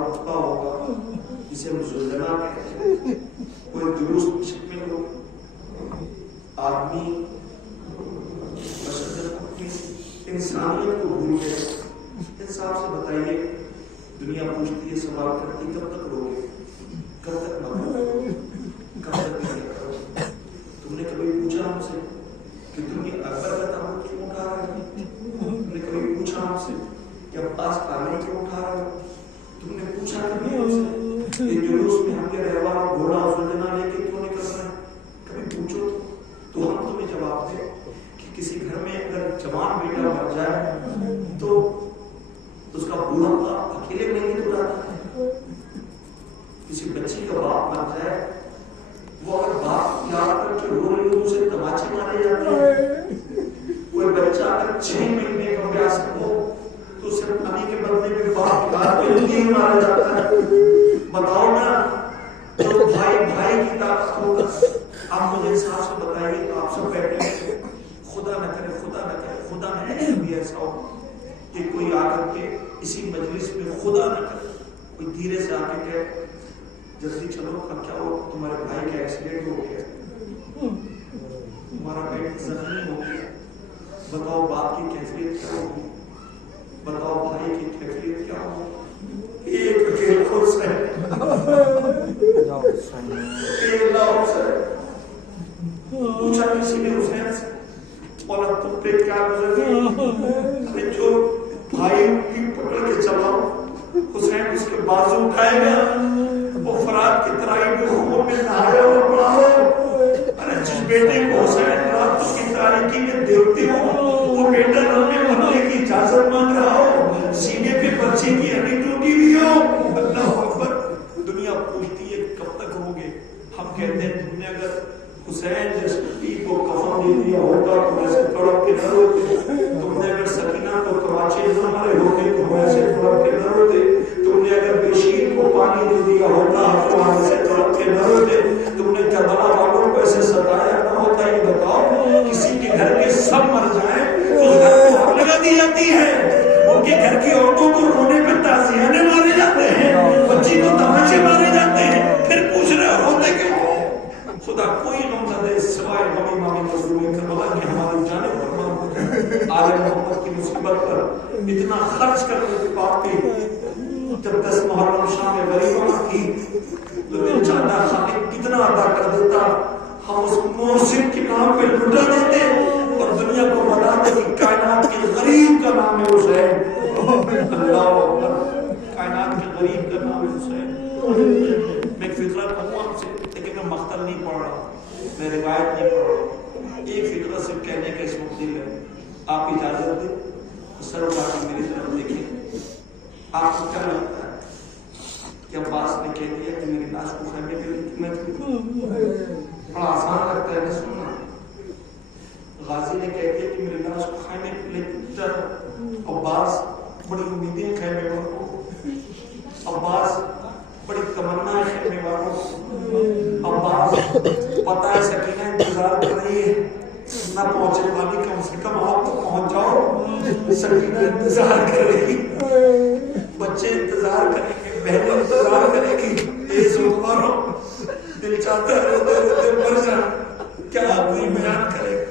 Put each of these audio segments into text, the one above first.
رتبہ ہوگا جسے مزلزلہ کہتے ہیں، کوئی درست شکل ہو آدمی اپنی انسانیت کو بھول گئے۔ انصاف سے بتائیے، دنیا پوچھتی ہے، سوال کرتی کب تک روگے، کب تک مرو، کب تک نہیں کرو؟ تم نے کبھی پوچھا ہم سے کہ دنیا اکبر کا تعلق کیوں اٹھا رہا ہے؟ تم نے کبھی پوچھا ہم سے کہ عباس کالے کیوں اٹھا رہا ہے؟ تم نے پوچھا کبھی ہم سے کہ جلوس میں ہم کے رہوار گھوڑا اور سلطنہ لے کے کیوں نکل رہے ہیں؟ کبھی پوچھو تو ہم تمہیں جواب دیں کہ کسی گھر میں اگر جوان بیٹا مر جائے تو اس کا بوڑھا باپ اکیلے نہیں تو جاتا ہے۔ کسی بچی کا باپ مر جائے، وہ اگر باپ یاد کر کے رو رہی ہو اسے تماچے مارے جاتے ہیں۔ کوئی بچہ اگر 6 مہینے کا پیاسا ہو تو اسے پانی کے بدلے میں باپ یاد پہ نہیں مارا جاتا ہے۔ بتاؤ نا، جو بھائی کی طاقت ہوگا۔ آپ مجھے صاحب سے بتائیے، آپ سب بیٹھے ہیں، خدا نہ کرے خدا نہ کرے بھی ایسا ہو کہ کوئی آ کر کے اسی مجلس میں، خدا نہ کرے کوئی دھیرے سے آ کے کہے جلدی چلو، کیا ہو، تمہارے بھائی کا ایکسیڈنٹ ہو گیا، تمہارا بیٹا زخمی ہو گیا، بتاؤ باپ کی کیفیت کیا ہوگی، بتاؤ بھائی کی کیفیت کیا ہوگی؟ ایک اکیلا حسین، اکیلا حسین۔ پوچھا کسی نے حسین سے، اور تم پہ کیا گزری؟ جو بھائی کی پکڑ کے چلاؤ، حسین اس کے بازو اٹھائے گا، وہ فرات کی ترائی میں خون میں نہایا اور پڑھاؤ۔ ارے جس بیٹے کو حسین راتوں کی تاریکی میں دیکھتے ہو، وہ بیٹا رب میں مرنے کی اجازت مانگ رہا ہو، سینے پہ بچے کی ہڈی ٹوٹی ہوئی ہو۔ اللہ اکبر۔ دنیا پوچھتی ہے کب تک ہوگے؟ ہم کہتے ہیں تم نے اگر حسین جس کو کفن دے دیا ہوتا تو ایسے تڑپ کے نہ روتے، تم نے اگر سکینہ کو تماچے نہ مارے ہوتے تو ایسے تڑپ کے نہ روتے، تم نے اگر بشیر کو پانی دے دیا ہوتا تو ایسے تڑپ کے نہ روتے، تم نے کربلا والوں کو ایسے ستایا نہ ہوتا۔ یہ بتاؤ، کسی کے گھر کے سب مر جائیں تو اس گھر کو آگ لگا دی جاتی ہے، ان کے گھر کی عورتوں کو رونے پہ تعزیانے مارے جاتے ہیں، بچی کو تماچے مارے جاتے ہیں، پھر پوچھ رہے ہو ہوتے کیوں؟ خدا کوئی غم نہ دے سوائے غم امام مظلوم کربلا کہ ہماری جانیں قربان ہو جائے۔ آل محمد کی مصیبت پر اتنا خرچ کرنے کے بعد بھی جب 10 محرم شام غریبوں کی تو دل چاہتا خالق کتنا ادا کر دیتا، ہم اس محسن کے نام پہ لٹا دیتے اور دنیا کو بتاتے کہ کائنات کے غریب کا نام ہے حسین۔ اللہ اکبر۔ کائنات کے غریب کا نام ہے حسین۔ میں ایک فکرہ کہوں آپ سے، لیکن میں مقتل نہیں پڑھ رہا، میں روایت نہیں پڑھ رہا، ایک فکرہ صرف کہنے کا اس وقت دل ہے۔ آپ اجازت دیں سر اٹھا کے میری طرف دیکھیں، آپ کو کیا لگتا ہے کہ عباس نے کہہ دیا کہ میری لاش کو خیمے پہ لے کے میں بڑا آسان لگتا ہے نا سننا، غازی نے کہہ دیا کہ میری لاش کو خیمے پہ لے کے عباس بڑی امیدیں خیمے والوں کو، عباس بڑی تمنا ہے خیمے والوں کو، عباس پتہ ہے سکینہ انتظار کر رہی ہے، نہ پہنچے والی کم سے کم آپ تو پہنچ جاؤ، سکینہ انتظار کرے گی، بچے انتظار کریں گے، بہن انتظار کرے گی، تیز مارو، دل چاہتا ہے روتے روتے مر جا، کیا کوئی بیان کرے؟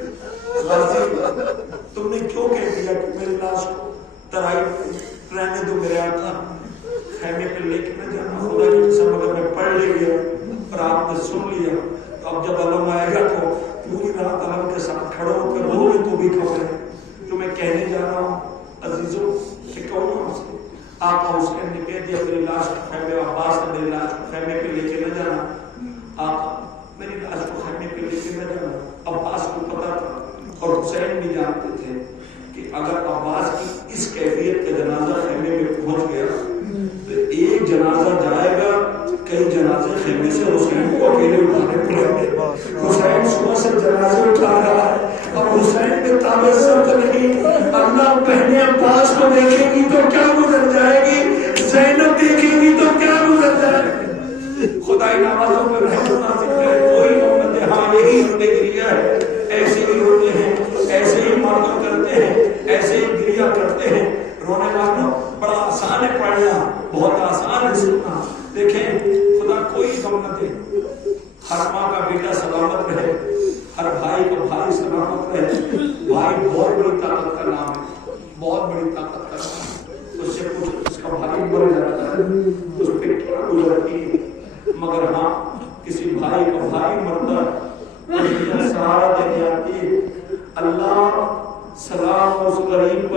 غازی تم نے کیوں کہہ دیا کہ میری لاش کو ترائی رہنے دو میرے آقا، خیمے پہ لے کے نہ جانا، خدا کی قسم اگر میں پڑھ لے گیا اور آپ نے سن لیا تو اب جب علم آئے گا تو پوری رات علم کے ساتھ کھڑو ہو کر رو بھی تو بھی خبر ہے جو میں کہنے جا رہا ہوں عزیزوں کہ کہوں آپ سے، آپ حسین نے کہہ دیا میری لاش کو خیمے، عباس نے میری لاش کو خیمے پہ لے کے نہ جانا، آپ میری لاش کو خیمے پہ لے کے نہ جانا۔ عباس کو پتا تھا اور حسین بھی جانتے تھے کہ اگر عباس کی اس کیفیت کا جنازہ خیمے میں پہنچ گیا تو ایک جنازہ جائے گا، کئی جنازے خیمے سے حسین کو اکیلے اٹھانے پڑیں گے۔ حسین صبح سے جنازے اٹھا رہا ہے اور حسین میں تابع سب نہیں، اللہ بہن عباس کو دیکھیں گی تو کیا گزر جائے گی، زینب دیکھیں گی تو کیا گزر جائے گی۔ خدای نوازوں پر رحمت نازل کرے، کوئی امت ہاں یہی زندگی ہے، ایسے ہی ہوتے ہیں، ایسے ہی مردم کرتے ہیں، ایسے ہی گریا کرتے ہیں۔ رونے والوں بڑا آسان ہے پڑھنا، بہت آسان ہے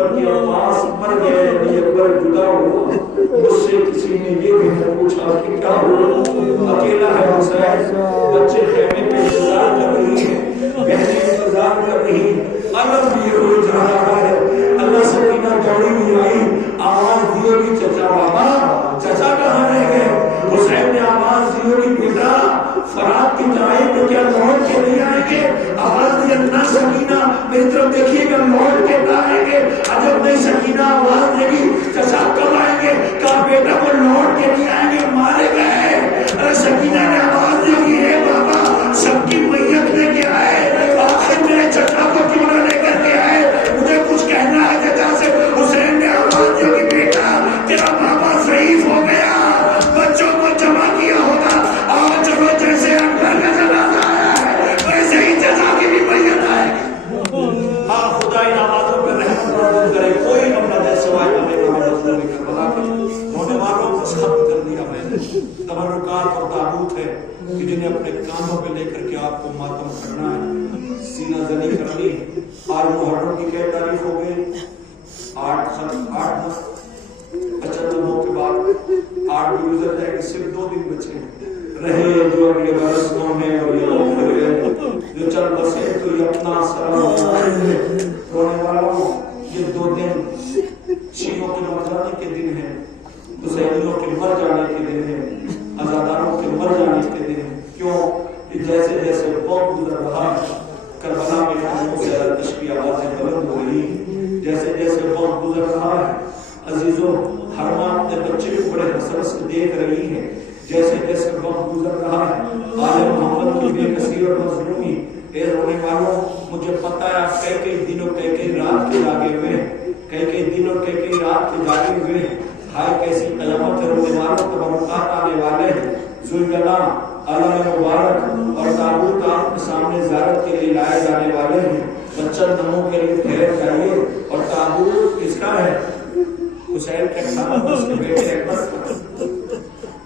اکبر کے عباس مر گئے، علی اکبر جدا ہوا، مجھ سے کسی نے یہ بھی نہ پوچھا کہ کیا ہوا، اکیلا ہے حسین، بچے خیمے پہ انتظار کر رہی ہیں، بہنیں انتظار کر رہی ہیں، علم بھی ہو جا رہا ہے۔ اللہ سکینہ دوڑی بھی آئی، آواز دی ہوگی چچا بابا، چچا کہاں رہ گئے؟ حسین نے آواز دی ہوگی بیٹا فرات کی لڑائی میں کیا لوٹ کے نہیں آئیں گے؟ آواز دی نہ سکینہ میری طرف دیکھیے گا، لوٹ کے نہ آئیں گے؟ عجب نہیں سکینہ آواز دے گی چچا کب آئیں گے؟ کہا بیٹا وہ لوٹ کے نہیں آئیں گے، مارے گئے۔ ارے سکینہ نے آواز دی ہوگی اے بابا سب کی میت لے کے آئے، آخر میرے چچا کو کیوں نہ لے کر کے آئے؟ مجھے کچھ کہنا ہے چچا سے۔ حسین نے آواز دی ہوگی بیٹا تیرا بابا ضعیف ہو گیا، بچوں کو جمع کیا ہوگا، اور چلو جیسے انکل کا جنازہ آیا ہے ویسے ہی چچا کی بھی میت آئے گی۔ ہاں خدا ان آوازوں پہ رحمت کرے، کوئی ہم نہ دے سوائے ہمیں رسول کربلا کے ہونے والوں کو ختم کر دیا میں نے۔ تبرکات اور تابوت ہے کہ جنہیں اپنے کانوں پہ لے کر کے آپ کو ماتم کرنا ہے، سینہ زنی کرنی ہے۔ آج محرم کی کیا تاریخ ہو گئی؟ 8 55 کے بعد 8 بھی گزر جائے گی، صرف 2 دن بچے رہے جو اگلے برسوں میں، اور یہ لوگ رہے جو چل بسے تو یہ اپنا رونے والوں۔ یہ 2 دن شیعوں کے مر جانے کے دن ہیں، حسینیوں کے مر جانے کے دن ہیں، عزاداروں کے مر جانے کے دن ہیں۔ کیوں؟ جیسے جیسے وقت گزر رہا ہے کربلا میں ہموں سے آتش کی آوازیں بلند ہو رہی ہیں، جیسے جیسے وقت گزر رہا ہے عزیزوں ہر ماں اپنے بچے کو بڑے حسرت سے دیکھ رہی ہے، جیسے جیسے وقت گزر رہا ہے آل محمد کی بے کسی اور مظلومی۔ اے رونے والوں مجھے پتا ہے آپ کئی دنوں کئی رات کے جاگے ہوئے ہیں، کئی دنوں کئی رات کے جاگے ہوئے ہیں۔ ہائے کیسی قیامت ہے، رونے والوں کو برکات آنے والے ہیں۔ ذوالجلال علم مبارک اور تابوت آپ کے سامنے زیارت کے لیے لائے جانے والے ہیں۔ بچہ دموں کے لیے ٹھہر جائیے، اور تابوت کس کا ہے؟ حسین کے خلاف اس کے بیٹے اکبر کا۔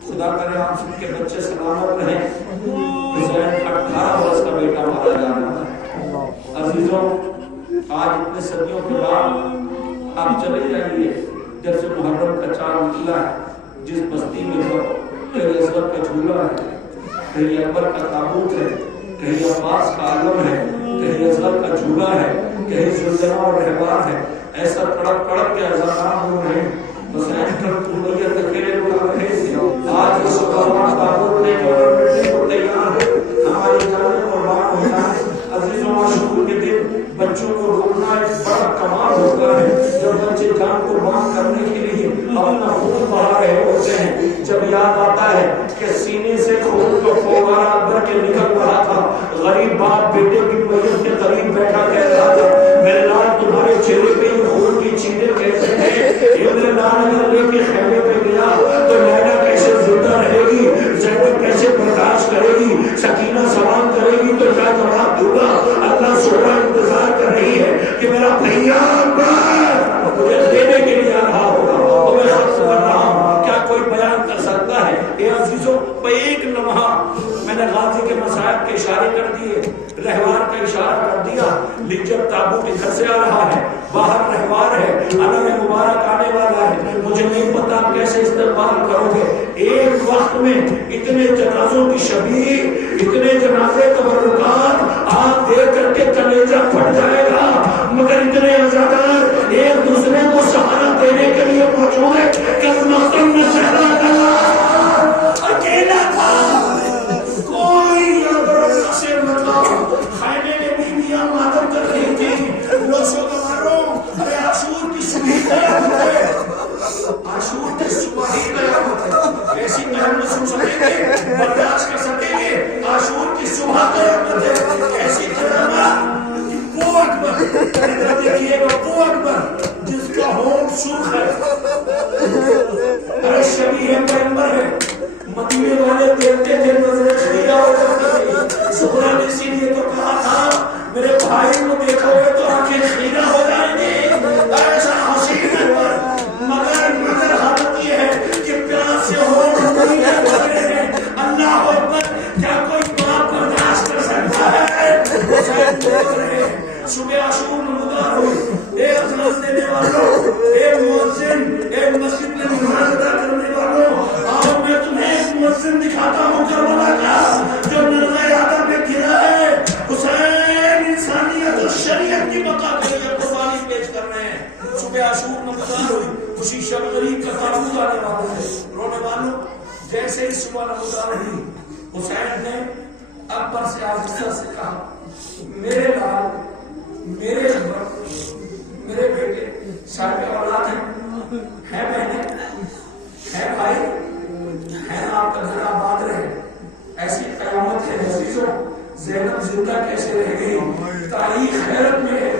خدا کرے آپ سن کے بچے سلامت رہیں۔ حسین کا 18 برس کا بیٹا مارا جا رہا ہے۔ عزیزوں آج اتنے صدیوں کے بعد آپ چلے جائیے، جب سے محرم کا چاند نکلا ہے، جس بستی میں کہیں اصغر کا جھولا ہے، کہیں اکبر کا تابوت ہے، کہیں عباس کا علم ہے، کہیں اصغر کا جھولا ہے، کہیں ذوالجلال اور رہبار ہے، ایسا کڑک کڑک کے عزادار ہو رہے ہیں۔ حسین کر قبولیت اکیلے اٹھا رہے تھے، آج اس وقت تابوت نے جو مٹنے کو تیار ہے، ہماری جانیں قربان ہو جائیں۔ عزیزوں عاشور کے دن بچوں کو روکنا ایک بڑا کمال ہوتا ہے، جب بچے جان قربان کرنے کے لیے اپنا خون بہا رہے ہوتے ہیں، جب یاد آتا ہے کہ سینے سے خون کو فوارہ اندر کے نکل رہا تھا، غریب باپ بیٹے کی میت کے قریب بیٹھا کہہ رہا تھا میرے لال تمہارے چہرے پہ خون کی چیزیں کیسے ہیں؟ ابن لال اگر لے کے خیمے پہ گیا تو لینا کیسے زندہ رہے گی، زینب کیسے برداشت کرے گی، سکینہ سوال کرے گی تو کیا جواب دوں گا؟ اللہ سونا انتظار کر رہی ہے کہ میرا بھیا مجھے دینے کے لیے آ رہا ہوگا اور میں خط کر رہا ہوں۔ کیا کوئی بیان کر سکتا ہے؟ اے عزیزوں ایک لمحہ میں نے غازی کے مصائب کے اشارے کر دیے، رہوار کا اشارہ کر دیا، لیکن جب تابوت ادھر سے آ رہا ہے، باہر رہوار ہے، علم مبارک آنے والا ہے، مجھے نہیں پتا کیسے استقبال کرو گے۔ ایک وقت میں اتنے جنازوں کی شبیہ، اتنے جنازے تبرکات آپ دیکھ کر کے کلیجہ پھٹ جائے گا، مگر اتنے عزادار ایک دوسرے کو سہارا دینے کے لیے موجود ہے۔ کل مختم میں صحرا کا اکیلا تھا، کوئی سے مطلب خیمے میں بیویاں ماتم کر رہی تھی، لوسوں کا مارو ارے عاشور کی صبح قیامت ہے، عاشور کی صبح ہی قیامت ہے، ایسی قیامت سن سکیں گے، برداشت کر سکیں گے؟ عاشور کی صبح قیامت ہے، ایسی قیامت وہ اکبر دیکھیے گا، وہ اکبر جس کا ہونٹ سرخ ہے، ارے شبیہ پیغمبر ہے، مدینے والے دیکھتے تھے نظریں خیرہ ہو جاتی تھی۔ سہرا نے اسی لیے تو کہا تھا میرے بھائی کو دیکھو گے تو آنکھیں خیرہ ہو جائیں گی، ایسا حسین ہے، مگر حالت یہ ہے کہ پیاس سے ہونٹ نہیں بھر رہے ہیں۔ اللہ اکبر، کیا کوئی باپ برداشت کر سکتا ہے؟ حسین دیکھ رہے ہیں، صبح عاشور نمودار ہوئی، ایک صبح عاشور میں قتال ہوئی، اسی شب غریب کا تابوت آنے والا ہے، رونے والوں جیسے ہی صبح نمودار ہوئی، حسین نے اکبر سے آہستہ سے کہا میرے لال، میرے بیٹے سر پہ اولاد ہے بہنیں ہے بھائی ہے، آپ کا گھر آباد رہے، ایسی قیامت ہے عزیزوں، زینب زندہ کیسے رہ گئی؟ تاریخ حیرت میں ہے،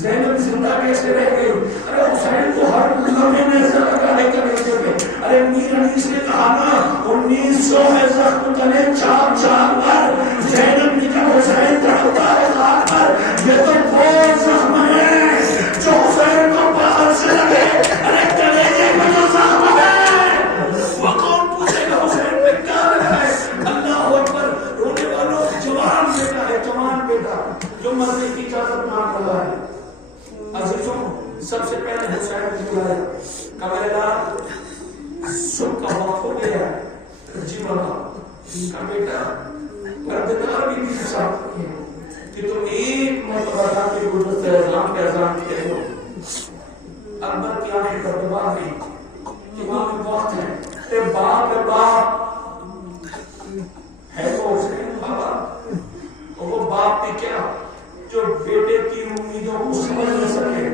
زینب زندہ کیسے رہ گئی؟ ارے حسین کو ہر لمحے میں زکانے کا بیٹے میں، ارے میر انیس نے کہا نا 1900 ہے زخم تنے چار چار پر، زینب نے کہا حسین تڑپتا ہے خاک پر، یہ تو وہ زخم ہے جو حسین کو باہر سے لگے، ارے کلیجے میں جو زخم ہے وہ کون پوچھے گا حسین پہ کیا لگا ہے؟ اللہ اکبر، رونے والوں جوان بیٹا ہے، جوان بیٹا جو مرنے کی اجازت مانگ رہا ہے۔ عزیزوں سب سے پہلے حسین کو بلایا، کمیلا سب کا وقت ہو گیا جی بابا کا بیٹا پردگار بھی نہیں ساتھ ہے کہ تم ایک مرتبہ کے گزرتے اذان کے اذان کہہ دو۔ اکبر کی آنکھیں پر دبا گئی، امام وقت ہے، اے باپ ہے، باپ ہے تو حسین بابا، اور وہ باپ بھی کیا جو بیٹے کی امیدوں کو سمجھ نہ سکے،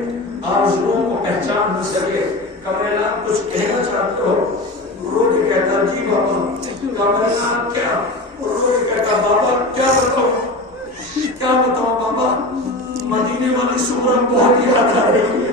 آرزوؤں کو پہچان نہ سکے۔ کمریلا کچھ کہنا چاہتے ہو؟ رو کے کہتا جی بابا۔ کمریلا کیا؟ رو کے کہتا بابا کیا بتاؤں بابا، مدینے والی سورہ بہت یاد آ رہی ہے،